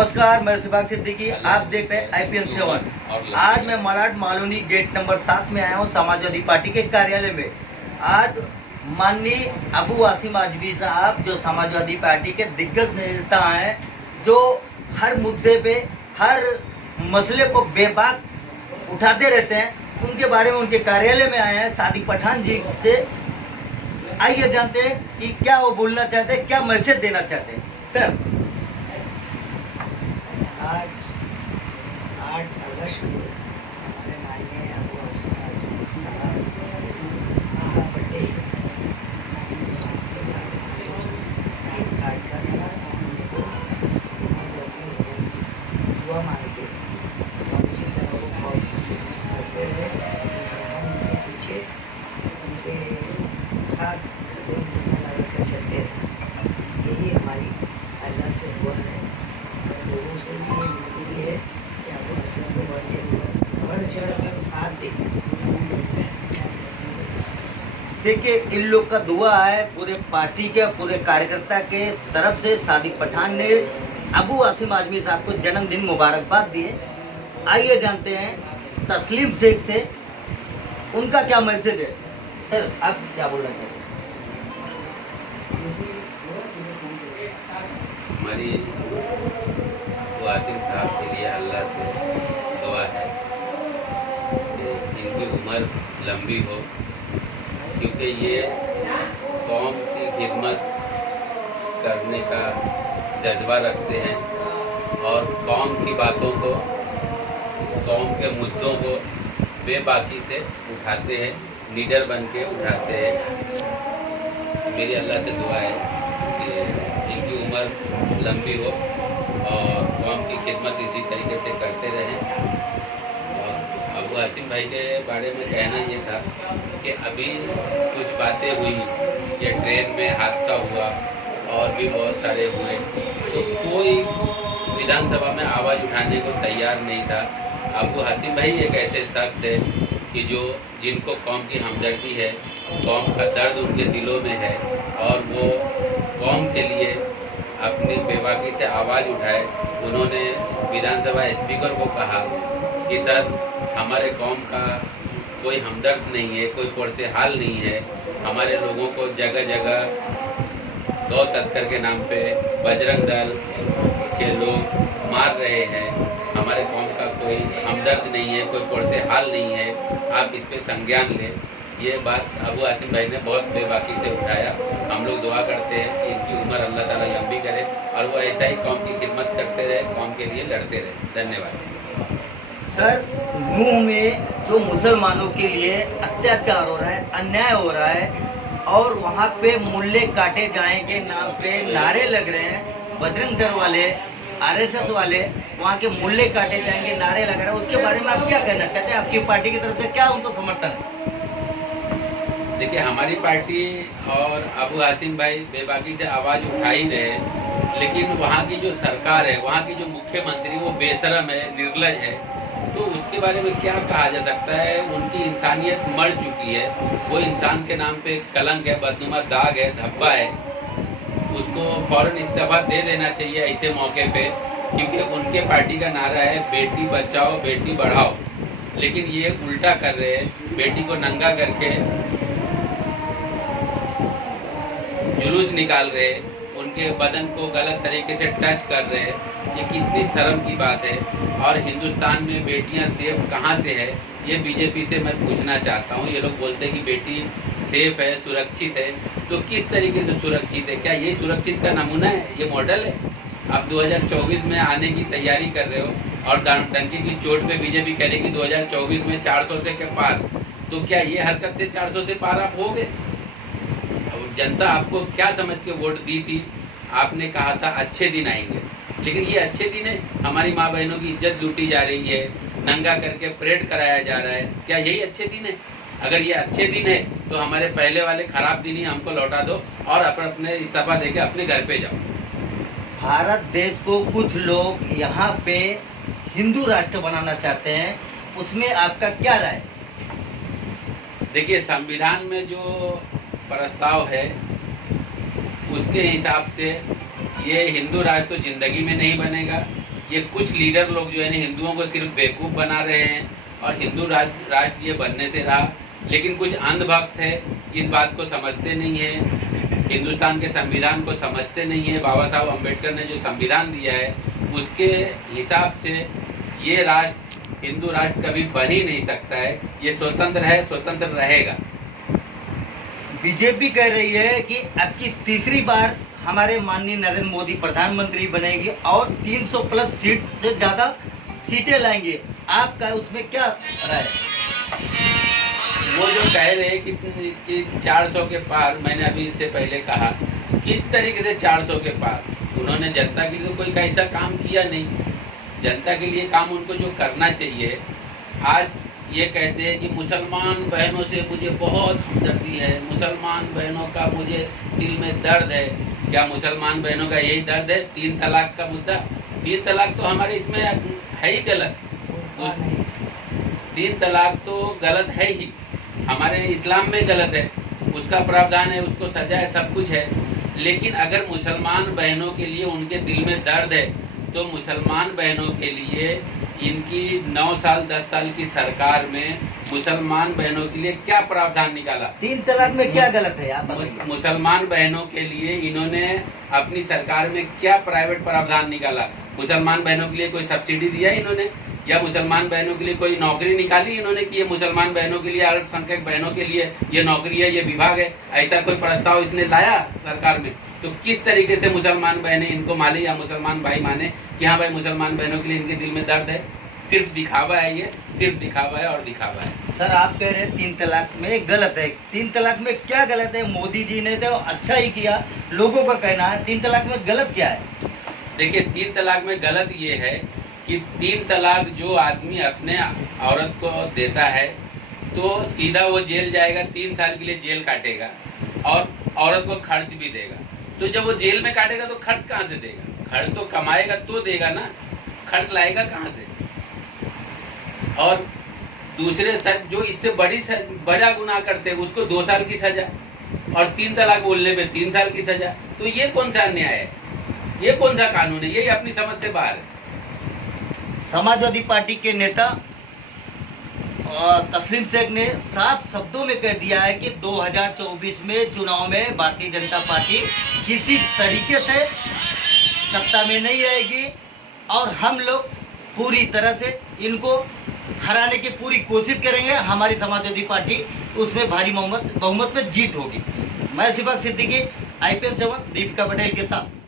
नमस्कार, मैं शिवाग सिद्दीकी। आप देख रहे हैं IPN 7। आज मैं मलाड मालूनी गेट नंबर 7 में आया हूँ समाजवादी पार्टी के कार्यालय में। आज माननीय अबू आसिम आजमी साहब जो समाजवादी पार्टी के दिग्गज नेता हैं, जो हर मुद्दे पे हर मसले को बेबाक उठाते रहते हैं, उनके बारे में उनके कार्यालय में आए हैं सादिक पठान जी से। आइए जानते हैं कि क्या वो बोलना चाहते हैं, क्या मैसेज देना चाहते हैं। सर, आज 8 अगस्त को हमारे माननीय अबू आसिम आजमी साहब का बर्थडे है। इसमें केक काट कर उनको दुआ मांगते हैं और इसी तरह वो कौम की खिदमत करते रहे और हम उनके पीछे उनके साथ खदे में लगाकर चलते रहे। यही हमारी अल्लाह से दुआ है और लोगों से भी ये विनती है कि अबू आसिम को बढ़ चढ़ कर साथ दें। देखिए, इन लोग का दुआ है पूरे पार्टी के पूरे कार्यकर्ता के तरफ से। सादिक पठान ने अबू आसिम आजमी साहब को जन्मदिन मुबारकबाद दिए। आइए जानते हैं तस्लीम शेख से उनका क्या मैसेज है। सर, आप क्या बोलना चाहते हैं? हमारी अबू आसिम साहब के लिए अल्लाह से दुआ है कि इनकी उम्र लंबी हो, क्योंकि ये कौम की खिदमत करने का जज्बा रखते हैं और कौम की बातों को, कौम के मुद्दों को बेबाकी से उठाते हैं, लीडर बन के उठाते हैं। मेरी अल्लाह से दुआ है कि इनकी उम्र लंबी हो और कौम की खिदमत इसी तरीके से करते रहें। और अबू आसिम भाई के बारे में कहना ये था कि अभी कुछ बातें हुई कि ट्रेन में हादसा हुआ और भी बहुत सारे हुए, तो कोई विधानसभा में आवाज़ उठाने को तैयार नहीं था। अबू आसिम भाई एक ऐसे शख्स है कि जिनको कौम की हमदर्दी है, कौम का दर्द उनके दिलों में है और वो कौम के लिए अपनी बेबाकी से आवाज़ उठाए। उन्होंने विधानसभा स्पीकर को कहा कि सर, हमारे कौम का कोई हमदर्द नहीं है, कोई पुरसे हाल नहीं है। हमारे लोगों को जगह जगह गौ तस्कर के नाम पे बजरंग दल के लोग मार रहे हैं। हमारे कौम का कोई हमदर्द नहीं है, कोई पुरसे हाल नहीं है, आप इस पे संज्ञान लें। ये बात अबू आसिम भाई ने बहुत बेबाकी से उठाया। हम लोग दुआ करते हैं कि इनकी उम्र अल्लाह ताला लंबी करे और वो ऐसा ही कौम की खिदमत करते रहे, कौम के लिए लड़ते रहे। धन्यवाद। सर, नूह में जो मुसलमानों के लिए अत्याचार हो रहा है, अन्याय हो रहा है और वहाँ पे मुल्ले काटे जाएंगे नाम पे नारे लग रहे हैं, बजरंग दल वाले, RSS वाले वहाँ के मुल्ले काटे जाएंगे नारे लग रहे हैं, उसके बारे में आप क्या कहना चाहते हैं? आपकी पार्टी की तरफ से क्या उनको समर्थन है? देखिए, हमारी पार्टी और अबू आसिम भाई बेबाकी से आवाज़ उठा ही रहे, लेकिन वहाँ की जो सरकार है, वहाँ की जो मुख्यमंत्री वो बेशरम है, निर्लज है, तो उसके बारे में क्या कहा जा सकता है? उनकी इंसानियत मर चुकी है। वो इंसान के नाम पे कलंक है, बदनुमा दाग है, धब्बा है। उसको फौरन इस्तीफा दे देना चाहिए ऐसे मौके पे, क्योंकि उनके पार्टी का नारा है बेटी बचाओ बेटी बढ़ाओ, लेकिन ये उल्टा कर रहे हैं। बेटी को नंगा करके जुलूस निकाल रहे, उनके बदन को गलत तरीके से टच कर रहे हैं। ये कितनी शर्म की बात है। और हिंदुस्तान में बेटियां सेफ कहाँ से है, ये बीजेपी से मैं पूछना चाहता हूँ। ये लोग बोलते हैं कि बेटी सेफ है, सुरक्षित है, तो किस तरीके से सुरक्षित है? क्या ये सुरक्षित का नमूना है? ये मॉडल है? आप 2024 में आने की तैयारी कर रहे हो और डंके की चोट पे बीजेपी कह रही कि 2024 में 400 से के पार, तो क्या ये हरकत से 400 से पार आप हो गए? जनता आपको क्या समझ के वोट दी थी? आपने कहा था अच्छे दिन आएंगे, लेकिन ये अच्छे दिन है? हमारी माँ बहनों की इज्जत लूटी जा रही है, नंगा करके परेड कराया जा रहा है। क्या यही अच्छे दिन है? अगर ये अच्छे दिन है तो हमारे पहले वाले खराब दिन ही हमको लौटा दो और अपने इस्तीफा देके अपने घर पे जाओ। भारत देश को कुछ लोग यहाँ पे हिंदू राष्ट्र बनाना चाहते हैं, उसमें आपका क्या राय? देखिए, संविधान में जो प्रस्ताव है उसके हिसाब से ये हिंदू राज तो जिंदगी में नहीं बनेगा। ये कुछ लीडर लोग जो है ना हिंदुओं को सिर्फ बेवकूफ़ बना रहे हैं और हिंदू राष्ट्र ये बनने से रहा, लेकिन कुछ अंधभक्त है, इस बात को समझते नहीं है, हिंदुस्तान के संविधान को समझते नहीं है। बाबा साहब अम्बेडकर ने जो संविधान दिया है उसके हिसाब से ये राष्ट्र, हिंदू राष्ट्र कभी बन ही नहीं सकता है। ये स्वतंत्र है, स्वतंत्र रहेगा। बीजेपी कह रही है कि अब की तीसरी बार हमारे माननीय नरेंद्र मोदी प्रधानमंत्री बनेगी और 300 प्लस सीट से ज्यादा सीटें लाएंगे। आपका उसमें क्या राय है? वो जो कह रहे हैं कि 400 के पार, मैंने अभी इससे पहले कहा किस तरीके से 400 के पार, उन्होंने जनता के लिए कोई ऐसा काम किया नहीं। जनता के लिए काम उनको जो करना चाहिए, आज ये कहते हैं कि मुसलमान बहनों से मुझे बहुत हमदर्दी है, मुसलमान बहनों का मुझे दिल में दर्द है। क्या मुसलमान बहनों का यही दर्द है? 3 तलाक का मुद्दा, 3 तलाक तो हमारे इसमें है ही गलत। 3 तलाक तो गलत है ही, हमारे इस्लाम में गलत है, उसका प्रावधान है, उसको सजा है, सब कुछ है। लेकिन अगर मुसलमान बहनों के लिए उनके दिल में दर्द है तो मुसलमान बहनों के लिए इनकी 9 साल 10 साल की सरकार में मुसलमान बहनों के लिए क्या प्रावधान निकाला? 3 तलाक में क्या गलत है आप बताइए? मुसलमान बहनों के लिए इन्होंने अपनी सरकार में क्या प्राइवेट प्रावधान निकाला? मुसलमान बहनों के लिए कोई सब्सिडी दिया इन्होंने, या मुसलमान बहनों के लिए कोई नौकरी निकाली इन्होंने कि ये मुसलमान बहनों के लिए, अल्पसंख्यक बहनों के लिए ये नौकरी है, ये विभाग है? ऐसा कोई प्रस्ताव इसने लाया सरकार में? तो किस तरीके से मुसलमान बहनें इनको माने या मुसलमान भाई माने कि हाँ भाई मुसलमान बहनों के लिए इनके दिल में दर्द है? सिर्फ दिखावा है, ये सिर्फ दिखावा है और दिखावा है। सर आप कह रहे हैं 3 तलाक में गलत है, 3 तलाक में क्या गलत है? मोदी जी ने तो अच्छा ही किया, लोगों का कहना है 3 तलाक में गलत क्या है? देखिए 3 तलाक में गलत ये है कि 3 तलाक जो आदमी अपने औरत को देता है तो सीधा वो जेल जाएगा, 3 साल के लिए जेल काटेगा और औरत को खर्च भी देगा। तो जब वो जेल में काटेगा तो खर्च कहाँ से देगा? खर्च तो कमाएगा तो देगा ना, खर्च लाएगा कहाँ से? और दूसरे जो इससे बड़ा गुनाह करते हैं उसको 2 साल की सजा और 3 तलाक बोलने पे 3 साल की सजा। तो ये कौन सा अन्याय है? ये कौन सा कानून है? ये अपनी समझ से बाहर है। समाजवादी पार्टी के नेता तस्लीम शेख ने साफ शब्दों में कह दिया है कि 2024 में चुनाव में भारतीय जनता पार्टी किसी तरीके से सत्ता में नहीं रहेगी और हम लोग पूरी तरह से इनको हराने की पूरी कोशिश करेंगे। हमारी समाजवादी पार्टी उसमें भारी बहुमत में जीत होगी। मैं सिफाक सिद्दीकी, IPN 7 दीपिका पटेल के साथ।